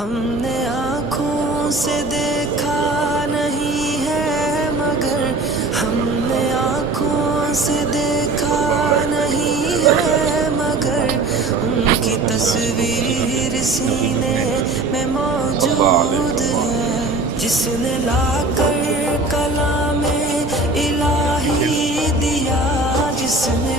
हमने आँखों से देखा नहीं है मगर हमने आँखों से देखा नहीं है मगर उनकी तस्वीर सीने में मौजूद है। जिसने लाकर कलामे इलाही दिया, जिसने